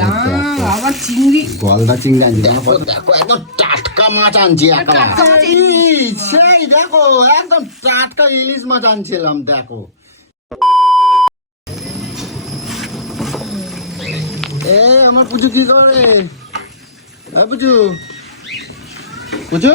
রাম আবার চিংড়ি। গলদা চিংড়ি আনছি। দেখো দেখো একদম টাটকা মাছ আনছি টাটকা মাছ এই, সেই দেখো একদম টাটকা ইলিশ মাছ আনছিলাম দেখো। এ আমার পুজো কি করে? এ পুজো। পুজো?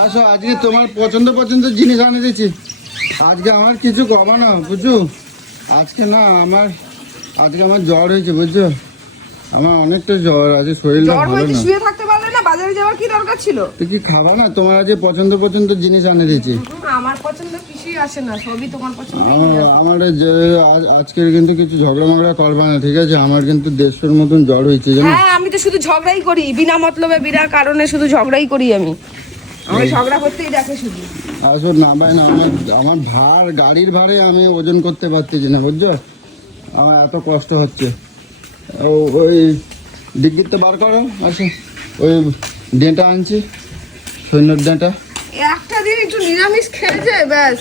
আসো আজকে তোমার পছন্দ পছন্দ জিনিস আনে দিচ্ছি আজকে আমার কিছু কমা না বুঝছ আজকে না আমার আজকে আমার জ্বর হয়েছে বুঝছ? আমার অনেকটা জ্বর আছে শরীরটা ভালো না। শুয়ে থাকতে পারলে না বাজারে যাওয়ার কি দরকার ছিল? তো কি খাবা না? তোমার আজকে পছন্দ পছন্দ জিনিস আনে দিয়েছি। আমার পছন্দ কিছুই আসে না সবই তোমার পছন্দ আমার আমার যে আজ- আজকের কিন্তু কিছু ঝগড়া মগড়া করবে না ঠিক আছে? আমার কিন্তু দেড়শোর মতন জ্বর হয়েছে জানো? হ্যাঁ আমি তো শুধু ঝগড়াই করি বিনা মতলবে বিনা কারণে শুধু ঝগড়াই করি আমি। আমার ঝগড়া করতেই দেখে শুধু। আসো না ভাই না আমার আমার ভার গাড়ির ভারে আমি ওজন করতে পারতেছি না বুঝছ? আমার এত কষ্ট হচ্ছে। ওই ডিগ্গিতে বার করো আসো। ওই ডেঁটা আনছি সৈন্যর ডেঁটা। একটা দিন একটু নিরামিষ খেয়েছে ব্যাস।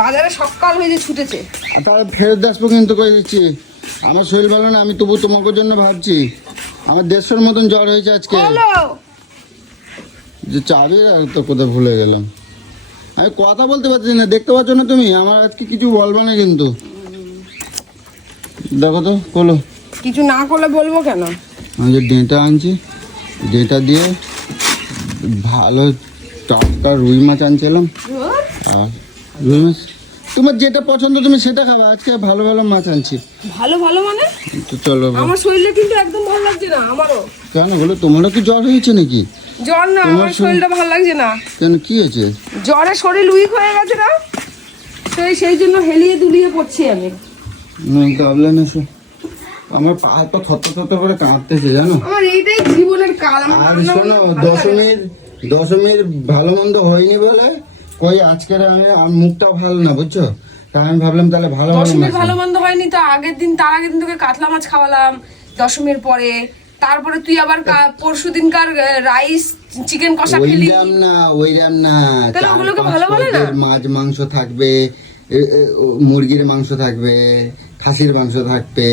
বাজারে সকাল হয়ে যে ছুটেছে। তারা ফেরত আসব কিন্তু করে দিচ্ছি? আমার শরীর ভালো না আমি তবু তোমাকে জন্য ভাবছি। আমার দেড়শোর মতন জ্বর হয়েছে আজকে। যে চাবি তো কোথায় ভুলে গেলাম। আমি কথা বলতে পারছি না দেখতে পাচ্ছ না তুমি? আমার আজকে কিছু বলবে না কিন্তু। দেখো তো বলো কিছু না করলে বলব কেন? আমি যে ডেঁটা আনছি ডেঁটা দিয়ে ভালো টাটকা রুই মাছ আনছিলাম। আর রুই মাছ। তোমার যেটা পছন্দ তুমি সেটা খাবে। আজকে ভালো ভালো মাছ আনছি। ভালো ভালো মানে? তো চলো আমার শরীরে কিন্তু একদম ভালো লাগছে না আমারও। কেন বলো তোমারও কি জ্বর হয়েছে নাকি? জ্বর না আমার শরীরটা ভালো লাগছে না। কেন কি হয়েছে? জ্বরে শরীর উইক হয়ে গেছে না? সেই সেই জন্য হেলিয়ে দুলিয়ে পড়ছি আমি। গাবলে না শো আমার পা তো থত থত করে কাঁপতেছে জানো? আমার এইটাই জীবনের কাল আর শোনো বান্না ভালো লাগে না। দশমীর দশমীর ভালো মন্দ হয়নি বলে কই আজকের আমি মুখটা ভালো না বুঝছ? তাই আমি ভাবলাম তাহলে ভালো দশমীর ভালো মন্দ হয়নি তো আগের দিন তার আগের দিন তোকে কাতলা মাছ খাওয়ালাম দশমীর পরে। তারপরে তুই আবার পরশু দিনকার রাইস চিকেন কষা খেলি। না ওইরাম না। তাহলে ওগুলোকে ভালো বলে না? মাছ মাংস থাকবে মুরগির মাংস থাকবে খাসির মাংস থাকবে।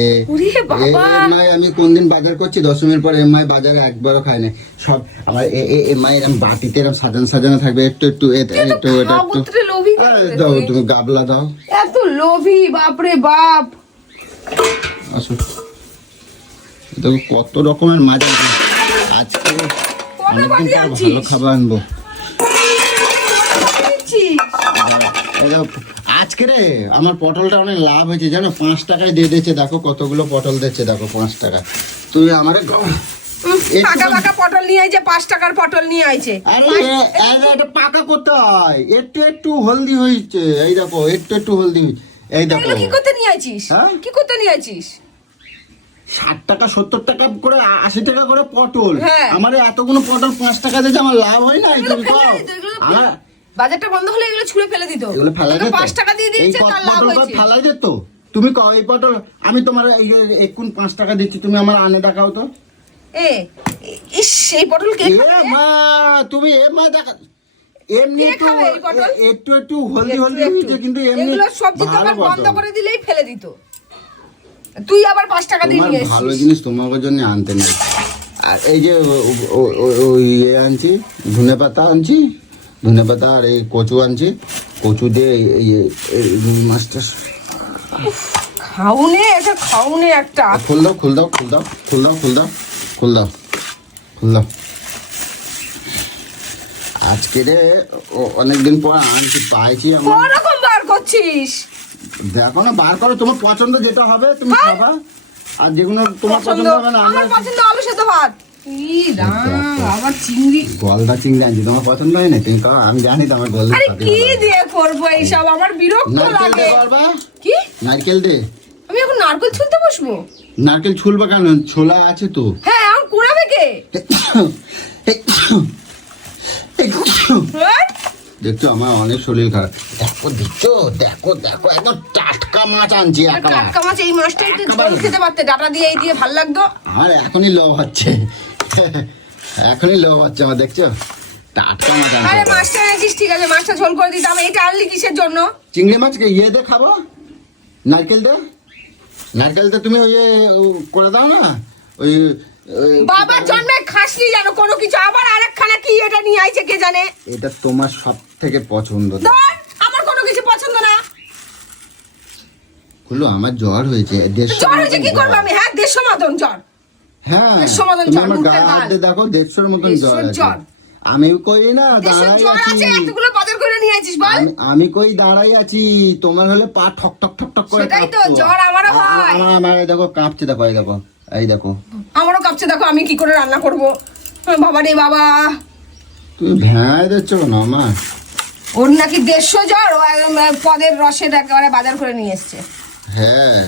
এমআই আমি কোন দিন বাজার করছি? দশমীর পরে এমআই বাজারে একবারও খাই না সব আমার এমআই এরম বাটিতে এরম সাজানো সাজানো থাকবে। একটু একটু এ- একটু একটু। দাও? তুমি। গাবলা দাও। এত লোভী বাপরে বাপ! আসো। দেখো কত রকমের মাছ আছে আজকে অনেকদিন? ভালো খাবার আনব। আজকে রে আমার পটলটা অনেক লাভ হয়েছে। জানো পাঁচ টাকায় দিয়ে দিয়েছে। দেখো কতগুলো পটল দিচ্ছে দেখো পাঁচ টাকা। তুই আমার পাকা পাকা পটল নিয়ে আইছে পাঁচ টাকার পটল নিয়ে আইছে। এটা পাকা করতে হয় একটু একটু হলদি হয়েছে। এই দেখো একটু একটু হলদি হয়েছে। এই দেখো। কি করতে নিয়ে আইছিস? হ্যাঁ? কি করতে নিয়ে আইছিস? ষাট টাকা সত্তর টাকা করে আশি টাকা করে পটল। হ্যাঁ। আমার এতগুলো পটল পাঁচ টাকা দিয়েছে আমার লাভ হয় না ফেলে বাজারটা বন্ধ হলে এগুলো ছুঁড়ে ফেলে দিত। এগুলো তোকে দিত। পাঁচ টাকা দিয়ে দিয়েছে তার লাভ হয়েছে। দিত তুমি এই পটল আমি তোমার এই এক্ষুন পাঁচ টাকা দিচ্ছি তুমি আমার আনে দেখাও তো। এ ইস এই পটল কে খাবে? মা তুমি এ মা দেখা এমনি কে একটু খাবে এই পটল? একটু একটু হলদি হলদি। হয়েছে কিন্তু এমনি এগুলো সবজি দোকান বন্ধ করে দিলেই ফেলে দিত। তুই আবার পাঁচ টাকা দিয়ে তোমার নিয়ে ভালো জিনিস তোমার জন্য আনতে নাই। আর এই যে ও- ও- ও- ও ইয়ে আনছি ধনে পাতা আনছি ধনে পাতা আর এই কচু আনছি। কচু দিয়ে এই- রুই মাছটা খাউনে এটা খাউনে একটা। খুল দাও খুল দাও খুল দাও খুল দাও খুল দাও খুল দাও খুল দাও। আজকে রে অনেকদিন পর আনছি পাইছি আমার কোরকম বার করছিস? দেখো না বার করো তোমার পছন্দ যেটা হবে তুমি হ্যাঁ। খাবা। আর যেগুলো তোমার পছন্দ হবে না আমার পছন্দ আলু সেদ্ধ ভাত। গলদা চিংড়ি আনছি তোমার পছন্দ হয় না? তুমি আমি জানি তোমার গলদা কি দিয়ে করব এইসব? আমার বিরক্ত নারকেল লাগে। কি? নারকেল দে আমি এখন নারকেল ছুলতে বসবো? নারকেল ছুলবা কেন? ছোলা আছে তো। হ্যাঁ এখন কুড়াবে কে? হ্যাঁ? দেখছ আমার অনেক শরীর খারাপ। দেখো দেখছ দেখো দেখো একদম টাটকা মাছ আনছি টাটকা মাছ এই মাছটাই তো খেতে পারতে ডাটা দিয়ে এই দিয়ে ভালো লাগতো। আর এখনই লোভ হচ্ছে। এখনই লোভ হচ্ছে আমার দেখছ? টাটকা মাছ আরে মাছটা এনেছিস ঠিক আছে মাছটা ঝোল করে দিতাম এইটা আনলি কিসের জন্য? চিংড়ি মাছকে ইয়ে দে খাব। নারকেল দে। নারকেলটা তুমি ওই করে দাও না? ওই বাবার জন্মে খাসনি জানো কোনো কিছু। আবার আরেকখানা কি এটা নিয়ে আইছে কে জানে? এটা তোমার সব থেকে পছন্দ আমার কোনো কিছু পছন্দ না। হলো আমার জ্বর হয়েছে দেড়শো জ্বর হয়েছে কি করব আমি? হ্যাঁ দেড়শো মতন জ্বর। হ্যাঁ আমার গায়ে গাল। দেখো দেড়শোর মতন জ্বর। আমি কই না দাঁড়াই আছি এতগুলো বাজার করে নিয়ে আছিস বল। আমি- কই দাঁড়াই আছি? তোমার হলে পা ঠক ঠক ঠক ঠক করে সেটাই তো, জ্বর আমারও হয়। আমার আমার দেখো কাঁপছে দেখো এই দেখো এই দেখো। আমারও কাঁপছে দেখো আমি কি করে রান্না করব? বাবা রে বাবা। তুমি ভ্যাঁ দিচ্ছ না আমার ওর নাকি দেড়শো জ্বর পদের রসের একেবারে বাজার করে নিয়ে এসছে। হ্যাঁ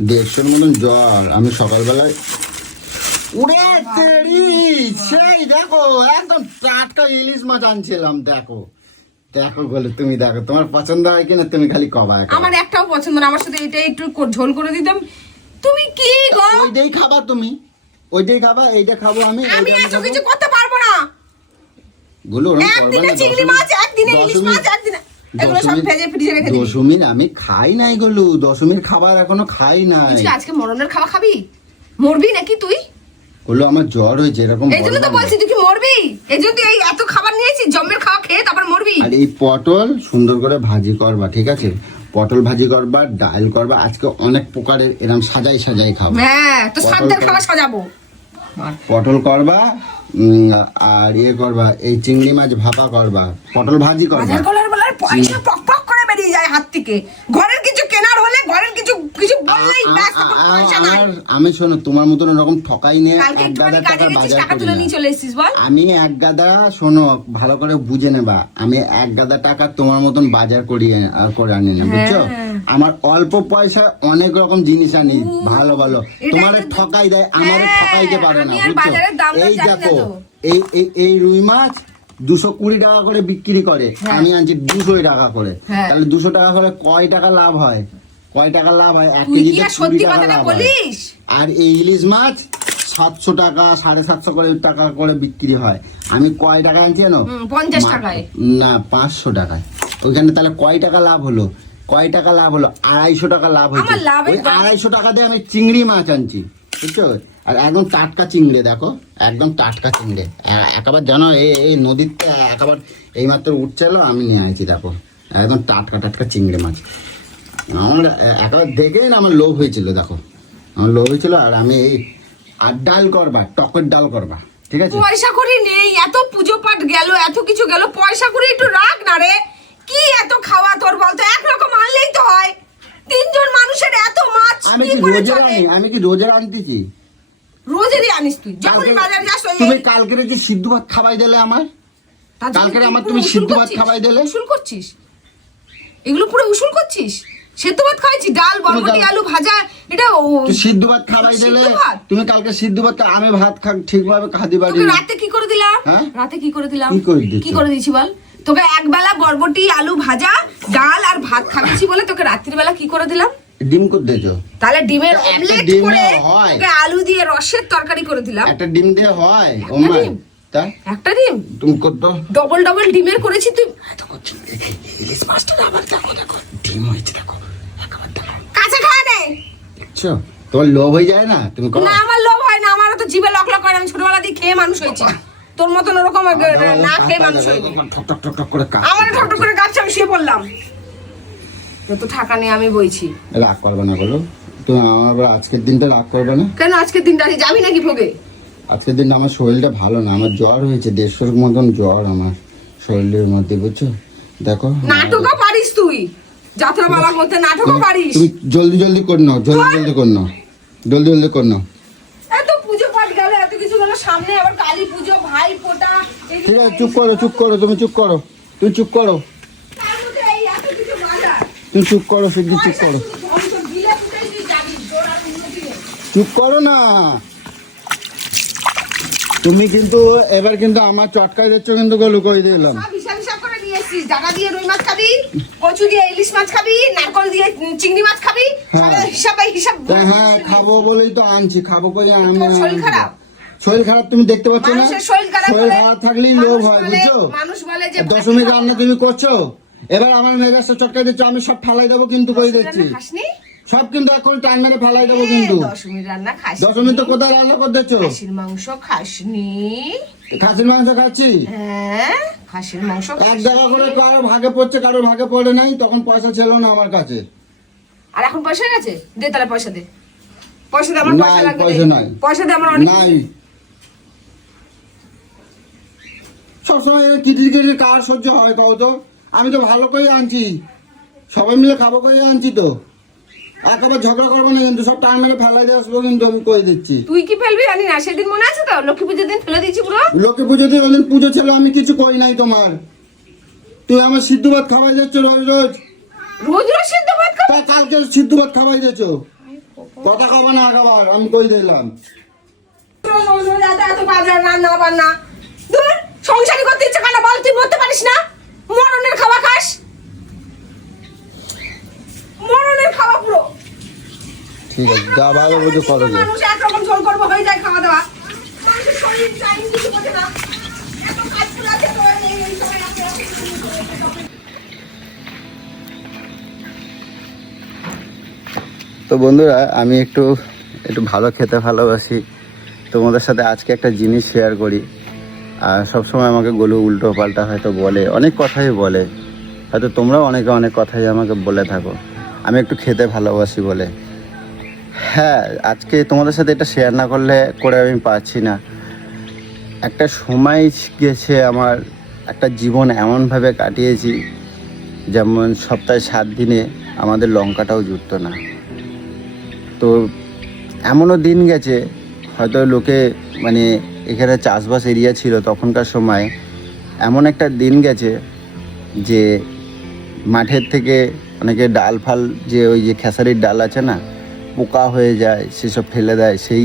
দেড়শোর মতন জ্বর। আমি সকালবেলায় উড়ে তেরি সেই দেখো একদম টাটকা ইলিশ মাছ আনছিলাম দেখো। দেখো বলে তুমি দেখো তোমার পছন্দ হয় কিনা তুমি খালি কবা। আমার একটাও পছন্দ না আমার সাথে এটা একটু ঝোল করে দিতাম। তুমি কি গো? ওইটাই খাবা তুমি। ওইটাই খাবা এইটা খাব আমি আমি এত কিছু করতে পারব না। গুলো একদিনে চিংড়ি মাছ একদিনে ইলিশ মাছ একদিনে দশমীর- আমি খাই নাই গুলো দশমীর খাবার এখনও খাই নাই। আজকে আজকে মরণের খাওয়া খাবি? মরবি নাকি তুই? গুলো আমার জ্বর হয়েছে এরকম এই জন্য তো বলছি তুই কি মরবি? এই জন্য তুই এই এত খাবার নিয়েছিস জম্মের খাওয়া খেয়ে তারপর মরবি? আর এই পটল সুন্দর করে ভাজি করবা ঠিক আছে? পটল ভাজি করবা ডাল করবা আজকে অনেক প্রকারের এরকম সাজাই সাজাই খাব। হ্যাঁ তো সাতটার খাওয়া সাজাবো। পটল করবা আর ইয়ে করবা এই চিংড়ি মাছ ভাপা করবা পটল ভাজি করবা। পয়সা পক পক বেরিয়ে যায় হাত থেকে। ঘরের কিছু কেনার হলে ঘরের কিছু কিছু বললেই ব্যাস তখন পয়সা নাই। আমি শোনো তোমার মতন এরকম ঠকাই নিয়ে এক গাদা টাকার বাজার টাকা তুলে নিয়ে চলে এসেছিস বল। আমি এক গাদা শোনো ভালো করে বুঝে নেবা। আমি এক গাদা টাকা তোমার মতন বাজার করি আর করে আনি না বুঝছ? হ্যাঁ। আমার অল্প পয়সা অনেক রকম জিনিস আনি ভালো ভালো। তোমার ঠকাই দেয় আমার হ্যাঁ, ঠকাইতে পারে না বুঝছ? এই দেখো এই এই রুই মাছ দুশো কুড়ি টাকা করে বিক্রি করে। হ্যাঁ। আমি আনছি দুশো টাকা করে। হ্যাঁ। তাহলে দুশো টাকা করে কয় টাকা লাভ হয়? কয় টাকা লাভ হয়? এক কেজিতে কুড়ি টাকা লাভ হয়। আর এই ইলিশ মাছ সাতশো টাকা সাড়ে সাতশো করে টাকা করে বিক্রি হয়। আমি কয় টাকা আনছি জানো? পঞ্চাশ 50 টাকায়। না পাঁচশো টাকায়। ওইখানে তাহলে কয় টাকা লাভ হলো? কয় টাকা লাভ হলো? আড়াইশো টাকা লাভ হয়েছে। ওই আড়াইশো টাকা দিয়ে আমি চিংড়ি মাছ আনছি। বুঝছ আর একদম টাটকা চিংড়ি, দেখো, একদম টাটকা চিংড়ি। একেবার জানো এই এই নদীতে একেবার এইমাত্র উঠছিল আমি নিয়ে আনছি দেখো, একদম টাটকা টাটকা চিংড়ি মাছ। আমার একেবারে দেখেই না আমার লোভ হয়েছিল, দেখো। আমার লোভ হয়েছিল, আর আমি এই আর ডাল করবা, টকের ডাল করবা, ঠিক আছে? পয়সা করি নেই, এত পুজো পাঠ গেল, এত কিছু গেল, পয়সা করে একটু রাখ না রে। কি এত খাওয়া তোর বলতো? একরকম আনলেই তো হয়। তিনজন মানুষের এত মাছ আমি কি রোজের আনি? আমি কি রোজের আনতেছি? রোজেরই আনিস তুই। কালকে- বাজারে যাস তুমি কালকের যে সিদ্ধ ভাত খাবাই দিলে আমার? কালকের আমার তুমি সিদ্ধ ভাত? খাওয়াই দিলে? উসুল করছিস? এগুলো পুরো উসুল করছিস? সেদ্ধ ভাত খাইছি ডাল বরবটি আলু ভাজা এটা ও- সিদ্ধ ভাত খাবাই দিলে তুমি কালকে সিদ্ধ ভাত আমি ভাত খা ঠিকভাবে খাতে পারি রাতে কি করে দিলাম? হ্যাঁ? রাতে কি করে দিলাম? কি করে দিয়েছি বল? তোকে একবেলা বরবটি আলু ভাজা ডাল আর ভাত খাচ্ছি বলে তোকে রাত্রিবেলা কি করে দিলাম? ডিম করে দিয়েছ তাহলে ডিমের অমলেট করে। তোকে আলু দিয়ে রসের তরকারি করে দিলাম। একটা ডিম দিয়ে হয় ও একটা ডিম? তাই একটা ডিম? তুমি করতো ডবল ডবল ডিমের করেছি তুই। দেখো ইলিশ মাছটা আবার দেখো দেখো। ডিম হয়েছে দেখো। একেবারে দেখো। কাঁচা খাওয়া নেই দেখছ? তোমার লোভ হয়ে যায় না? তুমি না আমার লোভ হয় না। আমারও তো জিভে লক লক করে আমি ছোটবেলা দিয়ে খেয়ে মানুষ হয়েছি। তোর মতন ওরকম না খেয়ে মানুষ হয়নি ঠক ঠক ঠক ঠক করে কাজ। আমার ঠক ঠক করে গাছ আমি শুয়ে পড়লাম। যত টাকা নিয়ে আমি বইছি। রাগ করবে না বলো তুমি আমার আজকের দিনটা রাগ করবে না? কেন আজকের দিনটা আজকে যাবি নাকি ভোগে? আজকের দিনটা আমার শরীরটা ভালো না আমার জ্বর হয়েছে দেড়শোর মতন জ্বর আমার শরীরের মধ্যে বুঝছ? দেখো। নাটকও পারিস তুই। যাত্রা পালার মধ্যে নাটকও পারিস। তুমি জলদি জলদি করে নাও জলদি জলদি করে নাও। জলদি জলদি করে নাও এত পুজো পাঠ গেল এত কিছু গেল সামনে আবার কালী পুজো ভাই ঠিক আছে চুপ করো চুপ করো তুমি চুপ করো তুমি চুপ করো। তুমি চুপ করো শিগগির চুপ করো। চুপ করো না। তুমি কিন্তু এবার কিন্তু আমার চটকাই দিচ্ছ কিন্তু গলু করে দিলাম দিয়ে রুই মাছ খাবি, কচু দিয়ে ইলিশ মাছ খাবি, নারকল দিয়ে চিংড়ি মাছ খাবি, হ্যাঁ। হিসাব হিসাব হ্যাঁ খাব বলেই তো আনছি খাব করে আমি শরীর খারাপ? শরীর খারাপ তুমি দেখতে পাচ্ছ না? শরীর খারাপ থাকলেই লোভ হয় বুঝছ? মানুষ বলে যে দশমী রান্না তুমি করছ? এবার আমার মেজাজটা চটকাই দিচ্ছ আমি সব ফালাই দেবো কিন্তু। দিচ্ছি খাসনি? সব কিন্তু এখন টান মেরে ফেলাই দেবো কিন্তু। দশমীর রান্না খাস দশমী তো কোথায় রান্না করতেছো? খাসির মাংস খাসনি। খাসির মাংস খাচ্ছি? হ্যাঁ খাসির মাংস এক জায়গা করে কারও ভাগে পড়ছে কারোর ভাগে পড়ে নাই তখন পয়সা ছিল না আমার কাছে। আর এখন পয়সা গেছে? দে তাহলে পয়সা দে। পয়সা দে আমার পয়সা লাগবে পয়সা নাই। পয়সা দে আমার অনেক নাই। সবসময় কিটির কিটির কার সহ্য হয় কও তো। আমি তো ভালো করে আনছি। সবাই মিলে খাব করে আনছি তো। একবার ঝগড়া করব না কিন্তু সব টাইম মেরে ফেলাই দিয়ে আসব কিন্তু আমি করে দিচ্ছি। তুই কি ফেলবি জানি না সেদিন মনে আছে তো? লক্ষ্মী পুজোর দিন ফেলে দিয়েছি পুরো। লোকে পুজোতে ওদিন পুজো ছিল আমি কিছু করি নাই তোমার। তুই আমার সিদ্ধ ভাত খাওয়াই দিচ্ছ রোজ রোজ। রোজ রোজ সিদ্ধ ভাত তা কালকে সিদ্ধ ভাত খাওয়াই দিচ্ছ কথা খাব না আগাবার আমি কই দিলাম। রোজ রোজ রোজ এত এত বাজার রান্না বান্না দূর সংসারী করতে ইচ্ছে কেন বল তুই মরতে পারিস না? মরণের খাওয়া খাস। মরণের খাওয়া পুরো। ঠিক আছে যা ভালো বুঝে করো যে। মানুষ একরকম করব হয়ে যায় খাওয়া দাওয়া। মানুষের শরীর টাইম কিছু বোঝে না। এত কাজ করে আছে তো এই এই সময় আছে, আছে, তো বন্ধুরা আমি একটু একটু ভালো খেতে ভালোবাসি। তোমাদের সাথে আজকে একটা জিনিস শেয়ার করি। আর সবসময় আমাকে গলু উল্টো পাল্টা হয়তো বলে, অনেক কথাই বলে। হয়তো তোমরাও অনেকে অনেক কথাই আমাকে বলে থাকো। আমি একটু খেতে ভালোবাসি বলে। হ্যাঁ আজকে তোমাদের সাথে এটা শেয়ার না করলে করে আমি পারছি না। একটা সময় গেছে আমার, একটা জীবন এমনভাবে কাটিয়েছি, যেমন সপ্তাহে সাত দিনে আমাদের লঙ্কাটাও জুটতো না। তো এমনও দিন গেছে, হয়তো লোকে মানে এখানে চাষবাস এরিয়া ছিল তখনকার সময়, এমন একটা দিন গেছে যে মাঠের থেকে অনেকে ডাল ফাল যে ওই যে খেসারির ডাল আছে না, পোকা হয়ে যায়, সেসব ফেলে দেয়, সেই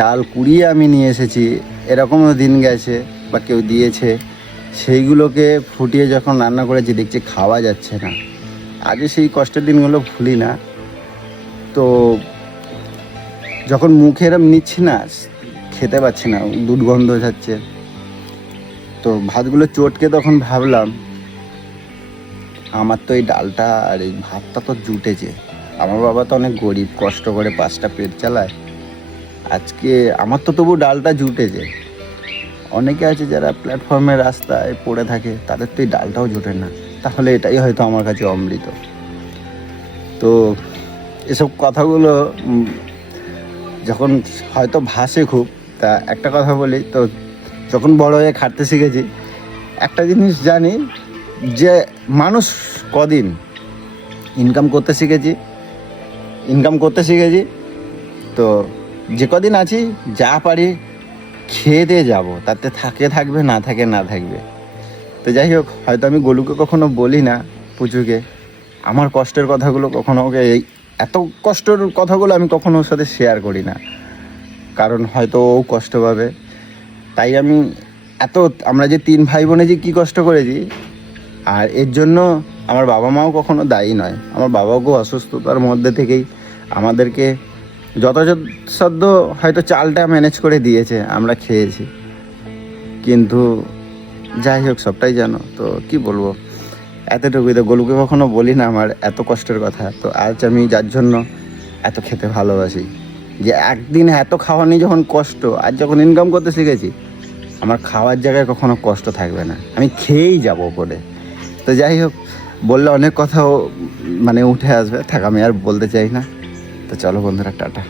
ডাল কুড়িয়ে আমি নিয়ে এসেছি। এরকমও দিন গেছে বা কেউ দিয়েছে। সেইগুলোকে ফুটিয়ে যখন রান্না করেছি, দেখছি খাওয়া যাচ্ছে না। আজও সেই কষ্টের দিনগুলো ভুলি না। তো যখন মুখে এরম নিচ্ছি না খেতে পাচ্ছি না, দুর্গন্ধ যাচ্ছে। তো ভাতগুলো চটকে তখন ভাবলাম, আমার তো এই ডালটা আর এই ভাতটা তো জুটেছে। আমার বাবা তো অনেক গরিব, কষ্ট করে পাঁচটা পেট চালায়। আজকে আমার তো তবু ডালটা জুটেছে। অনেকে আছে যারা প্ল্যাটফর্মের রাস্তায় পড়ে থাকে, তাদের তো এই ডালটাও জুটে না। তাহলে এটাই হয়তো আমার কাছে অমৃত। তো এসব কথাগুলো যখন হয়তো ভাসে খুব তা একটা কথা বলি, তো যখন বড় হয়ে খাটতে শিখেছি, একটা জিনিস জানি যে মানুষ কদিন ইনকাম করতে শিখেছি ইনকাম করতে শিখেছি, তো যে কদিন আছি, যা পারি খেয়ে দিয়ে যাব, তাতে থাকে থাকবে, না থাকে না থাকবে। তো যাই হোক, হয়তো আমি গোলুকে কখনো বলি না পুজোকে আমার কষ্টের কথাগুলো কখনো ওকে এই এত কষ্টের কথাগুলো আমি কখনো ওর সাথে শেয়ার করি না। কারণ হয়তো ও কষ্ট পাবে। তাই আমি এত, আমরা যে তিন ভাই বোনে যে কী কষ্ট করেছি, আর এর জন্য আমার বাবা মাও কখনো দায়ী নয়। আমার বাবাকেও অসুস্থতার মধ্যে থেকেই আমাদেরকে যথাযথ হয়তো চালটা ম্যানেজ করে দিয়েছে, আমরা খেয়েছি। কিন্তু যাই হোক, সবটাই জানো। তো কি বলব? এতটুকুই তো গলুকে কখনো বলি না আমার এত কষ্টের কথা। তো আজ আমি যার জন্য এত খেতে ভালোবাসি। যে একদিন এত খাওয়া নিয়ে যখন কষ্ট, আর যখন ইনকাম করতে শিখেছি, আমার খাওয়ার জায়গায় কখনো কষ্ট থাকবে না। আমি খেয়েই যাব করে তো যাই হোক, বললে অনেক কথাও মানে উঠে আসবে, থাক আমি আর বলতে চাই না। তো চলো বন্ধুরা, টাটা।